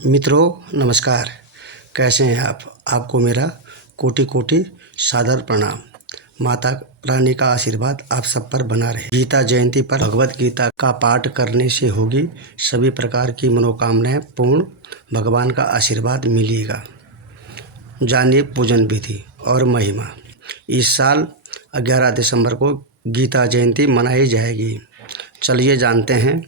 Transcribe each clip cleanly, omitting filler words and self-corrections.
मित्रों नमस्कार। कैसे हैं आप? आपको मेरा कोटि कोटि सादर प्रणाम। माता रानी का आशीर्वाद आप सब पर बना रहे। गीता जयंती पर भगवत गीता का पाठ करने से होगी सभी प्रकार की मनोकामनाएं पूर्ण, भगवान का आशीर्वाद मिलेगा। जानिए पूजन विधि और महिमा। इस साल 11 दिसंबर को गीता जयंती मनाई जाएगी। चलिए जानते हैं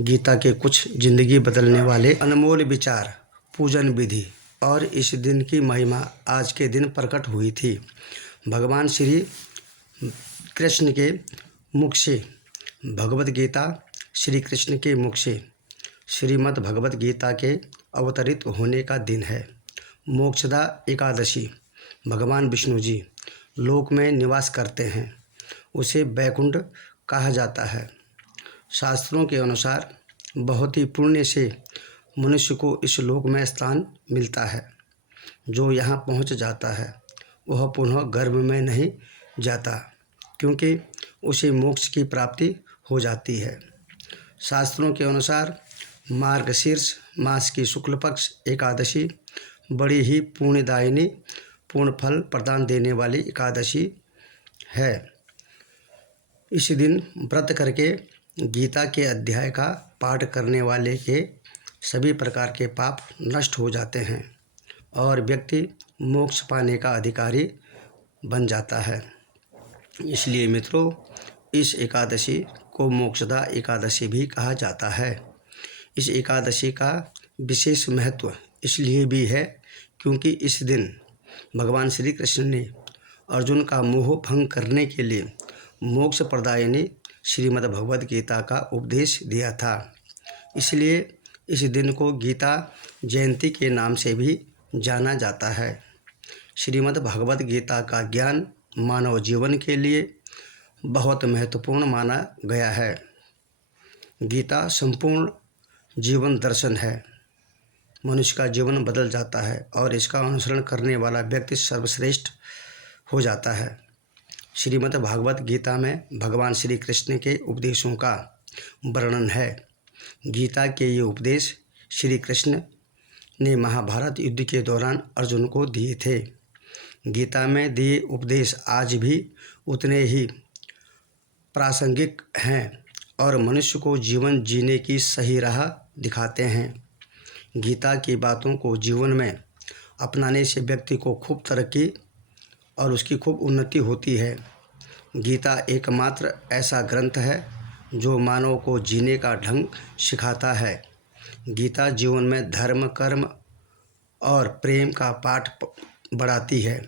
गीता के कुछ जिंदगी बदलने वाले अनमोल विचार, पूजन विधि और इस दिन की महिमा आज के दिन प्रकट हुई थी। भगवान श्री कृष्ण के मुख से भगवत गीता, श्री कृष्ण के मुख से श्रीमद् भगवत गीता के अवतरित होने का दिन है। मोक्षदा एकादशी। भगवान विष्णु जी लोक में निवास करते हैं, उसे बैकुंठ कहा जाता है। शास्त्रों के अनुसार बहुत ही पुण्य से मनुष्य को इस लोक में स्थान मिलता है। जो यहाँ पहुँच जाता है वह पुनः गर्भ में नहीं जाता, क्योंकि उसे मोक्ष की प्राप्ति हो जाती है। शास्त्रों के अनुसार मार्गशीर्ष मास की शुक्ल पक्ष एकादशी बड़ी ही पुण्यदायिनी, पूर्ण फल प्रदान देने वाली एकादशी है। इस दिन व्रत करके गीता के अध्याय का पाठ करने वाले के सभी प्रकार के पाप नष्ट हो जाते हैं और व्यक्ति मोक्ष पाने का अधिकारी बन जाता है। इसलिए मित्रों, इस एकादशी को मोक्षदा एकादशी भी कहा जाता है। इस एकादशी का विशेष महत्व इसलिए भी है क्योंकि इस दिन भगवान श्री कृष्ण ने अर्जुन का मोह भंग करने के लिए मोक्ष प्रदायिनी श्रीमद् भगवद गीता का उपदेश दिया था। इसलिए इस दिन को गीता जयंती के नाम से भी जाना जाता है। श्रीमद् भगवद गीता का ज्ञान मानव जीवन के लिए बहुत महत्वपूर्ण माना गया है। गीता संपूर्ण जीवन दर्शन है। मनुष्य का जीवन बदल जाता है और इसका अनुसरण करने वाला व्यक्ति सर्वश्रेष्ठ हो जाता है। श्रीमद् भागवत गीता में भगवान श्री कृष्ण के उपदेशों का वर्णन है। गीता के ये उपदेश श्री कृष्ण ने महाभारत युद्ध के दौरान अर्जुन को दिए थे। गीता में दिए उपदेश आज भी उतने ही प्रासंगिक हैं और मनुष्य को जीवन जीने की सही राह दिखाते हैं। गीता की बातों को जीवन में अपनाने से व्यक्ति को खूब तरक्की और उसकी खूब उन्नति होती है। गीता एकमात्र ऐसा ग्रंथ है जो मानव को जीने का ढंग सिखाता है। गीता जीवन में धर्म, कर्म और प्रेम का पाठ बढ़ाती है।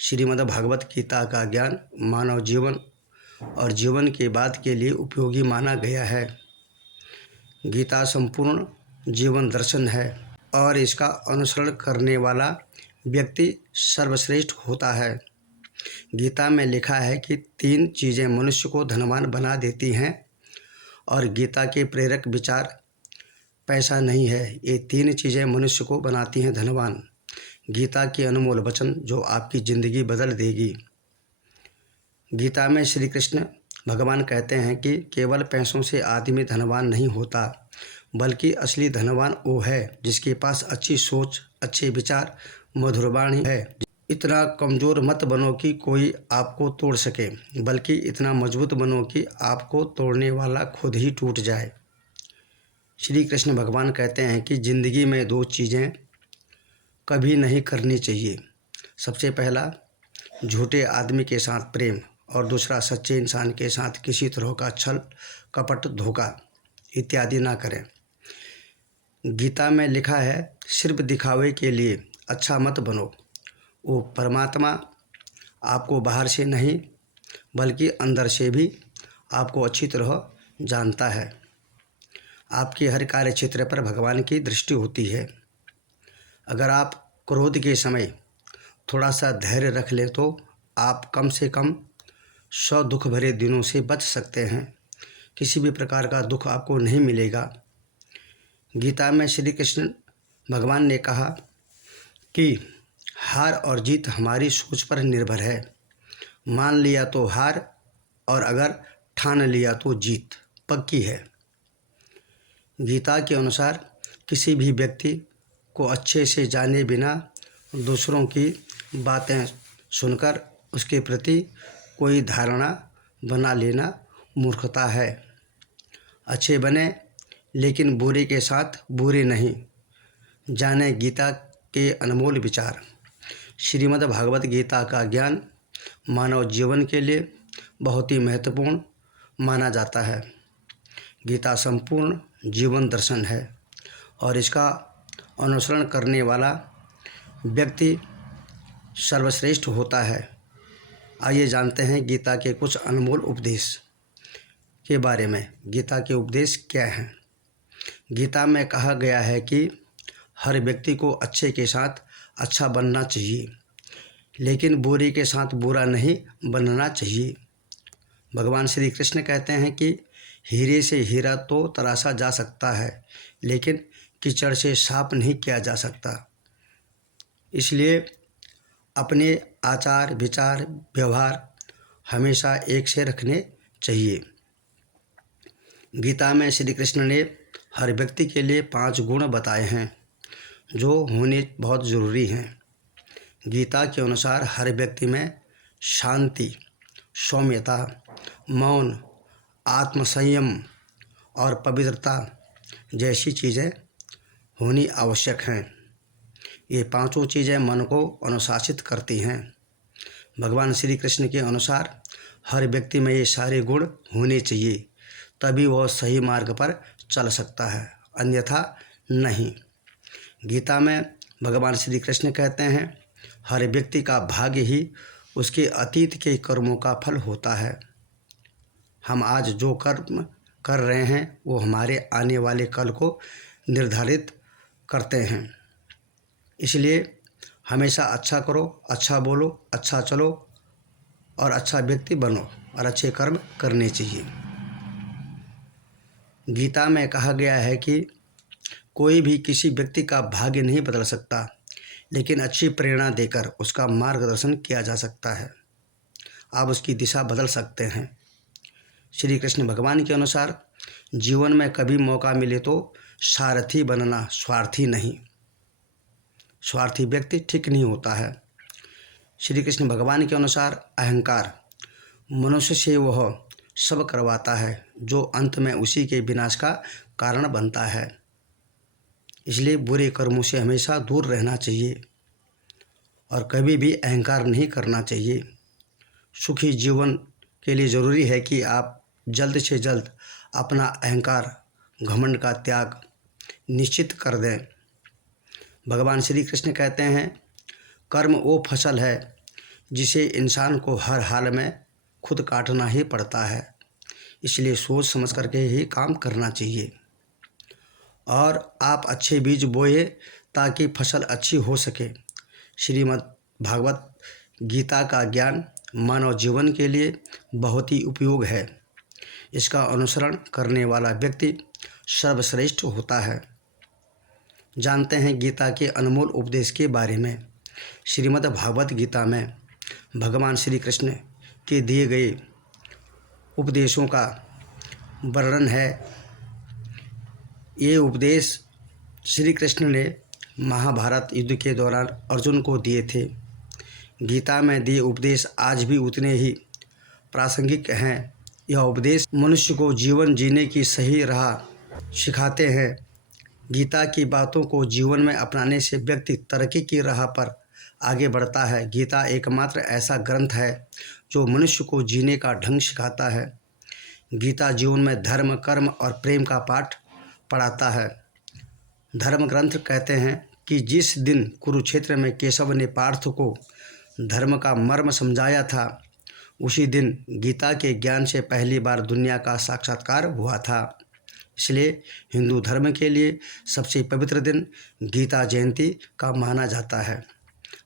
श्रीमद् भागवत गीता का ज्ञान मानव जीवन और जीवन के बाद के लिए उपयोगी माना गया है। गीता संपूर्ण जीवन दर्शन है और इसका अनुसरण करने वाला व्यक्ति सर्वश्रेष्ठ होता है। गीता में लिखा है कि 3 चीज़ें मनुष्य को धनवान बना देती हैं और गीता के प्रेरक विचार पैसा नहीं है, ये 3 चीज़ें मनुष्य को बनाती हैं धनवान। गीता के अनमोल वचन जो आपकी ज़िंदगी बदल देगी। गीता में श्री कृष्ण भगवान कहते हैं कि केवल पैसों से आदमी धनवान नहीं होता, बल्कि असली धनवान वो है जिसके पास अच्छी सोच, अच्छे विचार, मधुर वाणी है। इतना कमज़ोर मत बनो कि कोई आपको तोड़ सके, बल्कि इतना मजबूत बनो कि आपको तोड़ने वाला खुद ही टूट जाए। श्री कृष्ण भगवान कहते हैं कि ज़िंदगी में 2 चीज़ें कभी नहीं करनी चाहिए। सबसे पहला झूठे आदमी के साथ प्रेम और दूसरा सच्चे इंसान के साथ किसी तरह का छल, कपट, धोखा इत्यादि ना करें। गीता में लिखा है सिर्फ दिखावे के लिए अच्छा मत बनो। वो परमात्मा आपको बाहर से नहीं बल्कि अंदर से भी आपको अच्छी तरह जानता है। आपके हर कार्य क्षेत्र पर भगवान की दृष्टि होती है। अगर आप क्रोध के समय थोड़ा सा धैर्य रख लें तो आप कम से कम 100 दुख भरे दिनों से बच सकते हैं। किसी भी प्रकार का दुख आपको नहीं मिलेगा। गीता में श्री कृष्ण भगवान ने कहा कि हार और जीत हमारी सोच पर निर्भर है। मान लिया तो हार और अगर ठान लिया तो जीत पक्की है। गीता के अनुसार किसी भी व्यक्ति को अच्छे से जाने बिना दूसरों की बातें सुनकर उसके प्रति कोई धारणा बना लेना मूर्खता है। अच्छे बने लेकिन बुरे के साथ बुरे नहीं। जाने गीता के अनमोल विचार। श्रीमद् भागवत गीता का ज्ञान मानव जीवन के लिए बहुत ही महत्वपूर्ण माना जाता है। गीता संपूर्ण जीवन दर्शन है और इसका अनुसरण करने वाला व्यक्ति सर्वश्रेष्ठ होता है। आइए जानते हैं गीता के कुछ अनमोल उपदेश के बारे में। गीता के उपदेश क्या हैं? गीता में कहा गया है कि हर व्यक्ति को अच्छे के साथ अच्छा बनना चाहिए, लेकिन बुरे के साथ बुरा नहीं बनना चाहिए। भगवान श्री कृष्ण कहते हैं कि हीरे से हीरा तो तराशा जा सकता है, लेकिन कीचड़ से साफ नहीं किया जा सकता। इसलिए अपने आचार विचार व्यवहार हमेशा एक से रखने चाहिए। गीता में श्री कृष्ण ने हर व्यक्ति के लिए 5 गुण बताए हैं जो होने बहुत ज़रूरी हैं। गीता के अनुसार हर व्यक्ति में शांति, सौम्यता, मौन, आत्मसंयम और पवित्रता जैसी चीज़ें होनी आवश्यक हैं। ये 5 चीज़ें मन को अनुशासित करती हैं। भगवान श्री कृष्ण के अनुसार हर व्यक्ति में ये सारे गुण होने चाहिए, तभी वह सही मार्ग पर चल सकता है, अन्यथा नहीं। गीता में भगवान श्री कृष्ण कहते हैं हर व्यक्ति का भाग्य ही उसके अतीत के कर्मों का फल होता है। हम आज जो कर्म कर रहे हैं वो हमारे आने वाले कल को निर्धारित करते हैं। इसलिए हमेशा अच्छा करो, अच्छा बोलो, अच्छा चलो और अच्छा व्यक्ति बनो और अच्छे कर्म करने चाहिए। गीता में कहा गया है कि कोई भी किसी व्यक्ति का भाग्य नहीं बदल सकता, लेकिन अच्छी प्रेरणा देकर उसका मार्गदर्शन किया जा सकता है। आप उसकी दिशा बदल सकते हैं। श्री कृष्ण भगवान के अनुसार जीवन में कभी मौका मिले तो सारथी बनना, स्वार्थी नहीं। स्वार्थी व्यक्ति ठीक नहीं होता है। श्री कृष्ण भगवान के अनुसार अहंकार मनुष्य से वह सब करवाता है जो अंत में उसी के विनाश का कारण बनता है। इसलिए बुरे कर्मों से हमेशा दूर रहना चाहिए और कभी भी अहंकार नहीं करना चाहिए। सुखी जीवन के लिए ज़रूरी है कि आप जल्द से जल्द अपना अहंकार, घमंड का त्याग निश्चित कर दें। भगवान श्री कृष्ण कहते हैं कर्म वो फसल है जिसे इंसान को हर हाल में खुद काटना ही पड़ता है। इसलिए सोच समझ करके ही काम करना चाहिए और आप अच्छे बीज बोए ताकि फसल अच्छी हो सके। श्रीमद् भागवत गीता का ज्ञान मानव जीवन के लिए बहुत ही उपयोग है। इसका अनुसरण करने वाला व्यक्ति सर्वश्रेष्ठ होता है। जानते हैं गीता के अनमोल उपदेश के बारे में। श्रीमद् भागवत गीता में भगवान श्री कृष्ण के दिए गए उपदेशों का वर्णन है। ये उपदेश श्री कृष्ण ने महाभारत युद्ध के दौरान अर्जुन को दिए थे। गीता में दिए उपदेश आज भी उतने ही प्रासंगिक हैं। यह उपदेश मनुष्य को जीवन जीने की सही राह सिखाते हैं। गीता की बातों को जीवन में अपनाने से व्यक्ति तरक्की की राह पर आगे बढ़ता है। गीता एकमात्र ऐसा ग्रंथ है जो मनुष्य को जीने का ढंग सिखाता है। गीता जीवन में धर्म, कर्म और प्रेम का पाठ पढ़ाता है। धर्म ग्रंथ कहते हैं कि जिस दिन कुरुक्षेत्र में केशव ने पार्थ को धर्म का मर्म समझाया था, उसी दिन गीता के ज्ञान से पहली बार दुनिया का साक्षात्कार हुआ था। इसलिए हिंदू धर्म के लिए सबसे पवित्र दिन गीता जयंती का माना जाता है।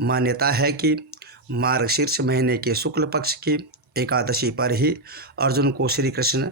मान्यता है कि मार्गशीर्ष महीने के शुक्ल पक्ष की एकादशी पर ही अर्जुन को श्री कृष्ण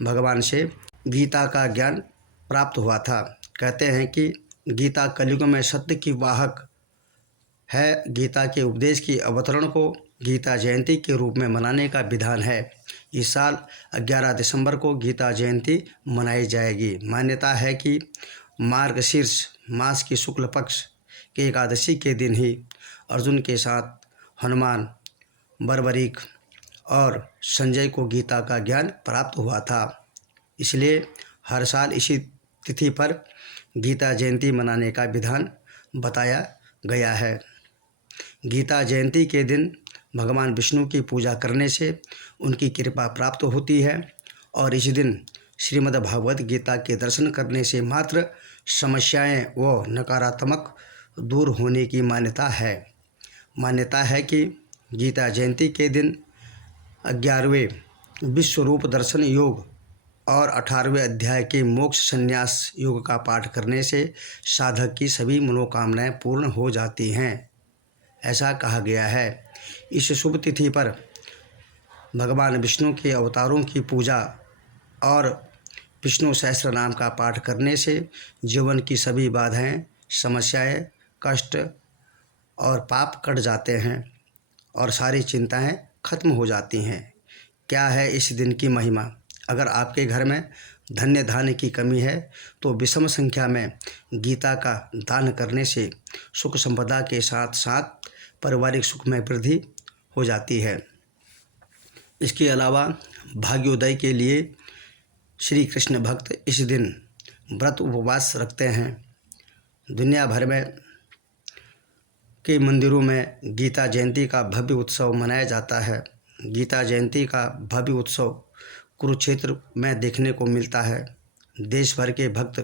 भगवान से गीता का ज्ञान प्राप्त हुआ था। कहते हैं कि गीता कलयुग में सत्य की वाहक है। गीता के उपदेश की अवतरण को गीता जयंती के रूप में मनाने का विधान है। इस साल 11 दिसंबर को गीता जयंती मनाई जाएगी। मान्यता है कि मार्गशीर्ष मास की शुक्ल पक्ष के एकादशी के दिन ही अर्जुन के साथ हनुमान, बर्बरीक और संजय को गीता का ज्ञान प्राप्त हुआ था। इसलिए हर साल इसी तिथि पर गीता जयंती मनाने का विधान बताया गया है। गीता जयंती के दिन भगवान विष्णु की पूजा करने से उनकी कृपा प्राप्त होती है और इस दिन श्रीमद् भागवत गीता के दर्शन करने से मात्र समस्याएं व नकारात्मक दूर होने की मान्यता है। मान्यता है कि गीता जयंती के दिन 11वें विश्व रूप दर्शन योग और 18वें अध्याय के मोक्ष संन्यास योग का पाठ करने से साधक की सभी मनोकामनाएं पूर्ण हो जाती हैं, ऐसा कहा गया है। इस शुभ तिथि पर भगवान विष्णु के अवतारों की पूजा और विष्णु सहस्त्र नाम का पाठ करने से जीवन की सभी बाधाएं, समस्याएं, कष्ट और पाप कट जाते हैं और सारी चिंताएं खत्म हो जाती हैं। क्या है इस दिन की महिमा? अगर आपके घर में धन्य धान्य की कमी है तो विषम संख्या में गीता का दान करने से सुख संपदा के साथ साथ पारिवारिक सुख में वृद्धि हो जाती है। इसके अलावा भाग्योदय के लिए श्री कृष्ण भक्त इस दिन व्रत उपवास रखते हैं। दुनिया भर में के मंदिरों में गीता जयंती का भव्य उत्सव मनाया जाता है। गीता जयंती का भव्य उत्सव कुरुक्षेत्र में देखने को मिलता है। देश भर के भक्त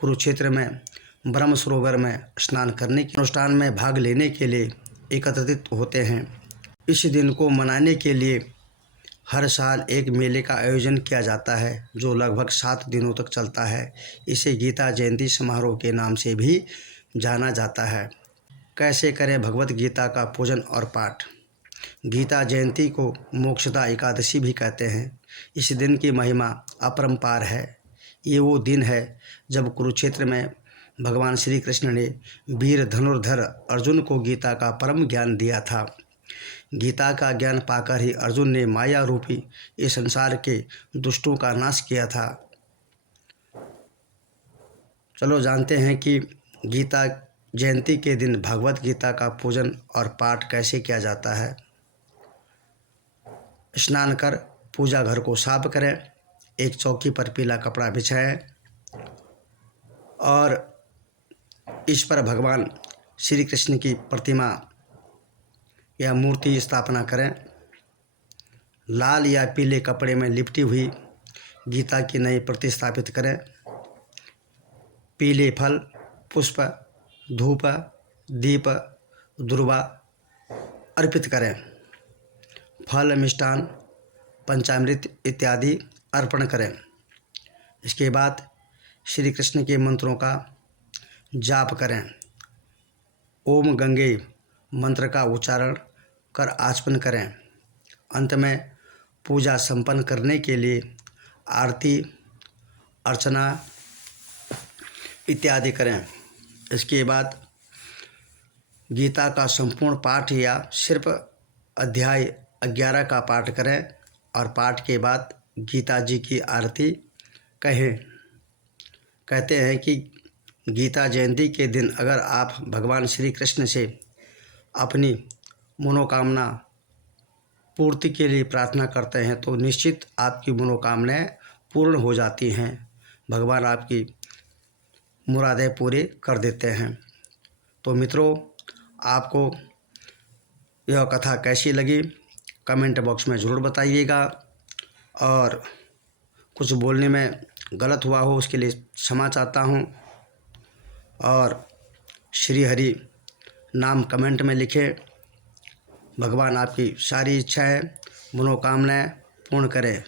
कुरुक्षेत्र में ब्रह्म सरोवर में स्नान करने के अनुष्ठान में भाग लेने के लिए एकत्रित होते हैं। इस दिन को मनाने के लिए हर साल एक मेले का आयोजन किया जाता है जो लगभग 7 दिनों तक चलता है। इसे गीता जयंती समारोह के नाम से भी जाना जाता है। कैसे करें भगवत गीता का पूजन और पाठ? गीता जयंती को मोक्षदा एकादशी भी कहते हैं। इस दिन की महिमा अपरंपार है। ये वो दिन है जब कुरुक्षेत्र में भगवान श्री कृष्ण ने वीर धनुर्धर अर्जुन को गीता का परम ज्ञान दिया था। गीता का ज्ञान पाकर ही अर्जुन ने माया रूपी इस संसार के दुष्टों का नाश किया था। चलो जानते हैं कि गीता जयंती के दिन भगवत गीता का पूजन और पाठ कैसे किया जाता है। स्नान कर पूजा घर को साफ करें, एक चौकी पर पीला कपड़ा बिछाएं और इस पर भगवान श्री कृष्ण की प्रतिमा या मूर्ति स्थापना करें। लाल या पीले कपड़े में लिपटी हुई गीता की नई प्रति स्थापित करें। पीले फल, पुष्प, धूप, दीप, दुर्वा अर्पित करें। फल, मिष्टान, पंचामृत इत्यादि अर्पण करें। इसके बाद श्री कृष्ण के मंत्रों का जाप करें। ओम गंगे मंत्र का उच्चारण कर आचमन करें। अंत में पूजा संपन्न करने के लिए आरती, अर्चना इत्यादि करें। इसके बाद गीता का संपूर्ण पाठ या सिर्फ अध्याय 11 का पाठ करें और पाठ के बाद गीता जी की आरती कहें। कहते हैं कि गीता जयंती के दिन अगर आप भगवान श्री कृष्ण से अपनी मनोकामना पूर्ति के लिए प्रार्थना करते हैं तो निश्चित आपकी मनोकामनाएं पूर्ण हो जाती हैं। भगवान आपकी मुरादें पूरे कर देते हैं। तो मित्रों, आपको यह कथा कैसी लगी कमेंट बॉक्स में ज़रूर बताइएगा और कुछ बोलने में गलत हुआ हो उसके लिए क्षमा चाहता हूँ। और श्री हरि नाम कमेंट में लिखें। भगवान आपकी सारी इच्छाएं, मनोकामनाएं पूर्ण करें।